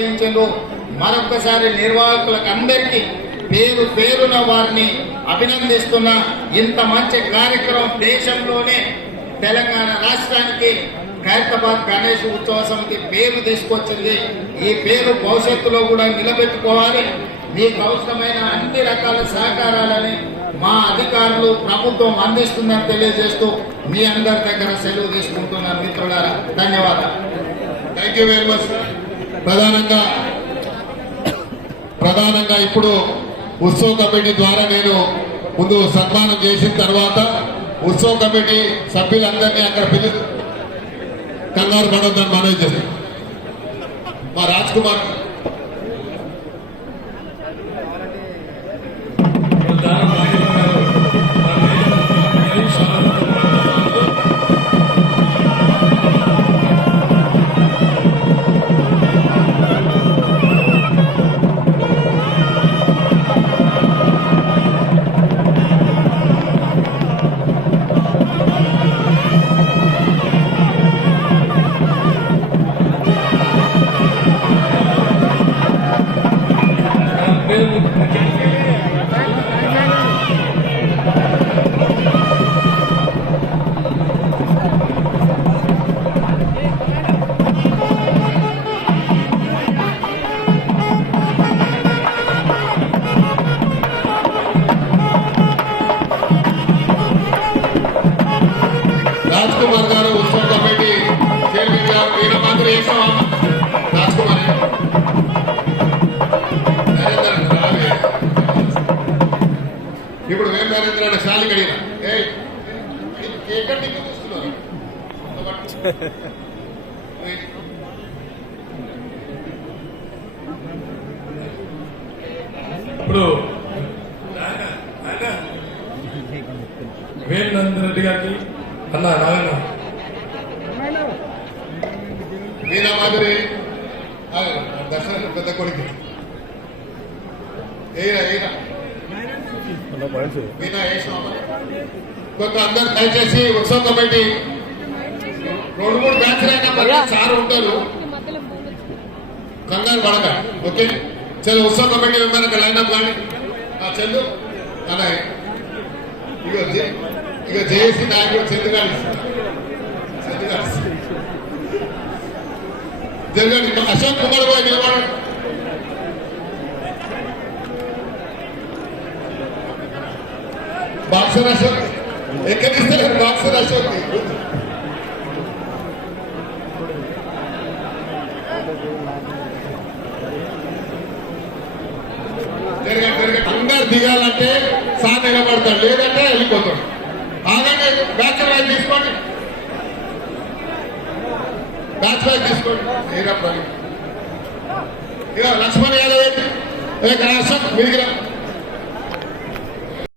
నిర్వహించారు. మరొకసారి నిర్వాహకులకు అందరికీ పేరు పేరున వారిని అభినందిస్తున్నా. ఇంత మంచి కార్యక్రమం దేశంలోనే తెలంగాణ రాష్ట్రానికి ఖైరతాబాద్ గణేష్ ఉత్సవ సమితి పేరు తీసుకొచ్చింది. ఈ పేరు భవిష్యత్తులో కూడా నిలబెట్టుకోవాలి. మీకు అవసరమైన అన్ని రకాల సహకారాలని మా అధికారులు ప్రభుత్వం అందిస్తుందని తెలియజేస్తూ మీ అందరి దగ్గర సెలవు తీసుకుంటున్నాను మిత్రులారా. ధన్యవాదాలు. Thank you very much. ప్రధానంగా ఇప్పుడు ఉత్సవ కమిటీ ద్వారా నేను ముందు సన్మానం చేసిన తర్వాత ఉత్సవ కమిటీ సభ్యులందరినీ అక్కడ పిలిచి కంగారు పడొద్దని మనవి చేస్తాను. మా రాజ్ కుమార్ గారు ఉత్సవ కమిటీ చైర్మన్ గారు వీళ్ళ మాత్రం వేసాం. రాజ్ కుమార్ ఇప్పుడు వేం నరేంద్ర శాలి కడిగిన ఎక్కడి నుంచి తీసుకున్నారు. ఇప్పుడు వేణేంద్ర రెడ్డి గారికి అన్న నాగన్న వీణా మాదిరి దర్శన పెద్ద కొడుకు వీణా కొంత అందరు దయచేసి ఉత్సవ కమిటీ 2-3 బ్యాచ్లు అయినా సార్ ఉంటారు. కంగారు పడక. ఓకే చలో ఉత్సవ కమిటీ మెంబర్ లైనప్ కానీ చందు అలా ఇక జేఏసీ నాయకుడు చందుగాలి జరగండి. అశోక్ కుమార్ బాబు నిలబడండి. బాక్సర్ అశోక్ ఎక్కడిస్తారు. బాక్సర్ అశోక్ అందరు దిగాలంటే సార్ నిలబడతాడు, లేదంటే వెళ్ళిపోతాడు. ఆగండి. బ్యాచ్ వైజ్ తీసుకోండి. బ్యాచ్ వైజ్ తీసుకోండి. ఇక లక్ష్మణ్ యాదవ్ అశోక్ మీదికి రా.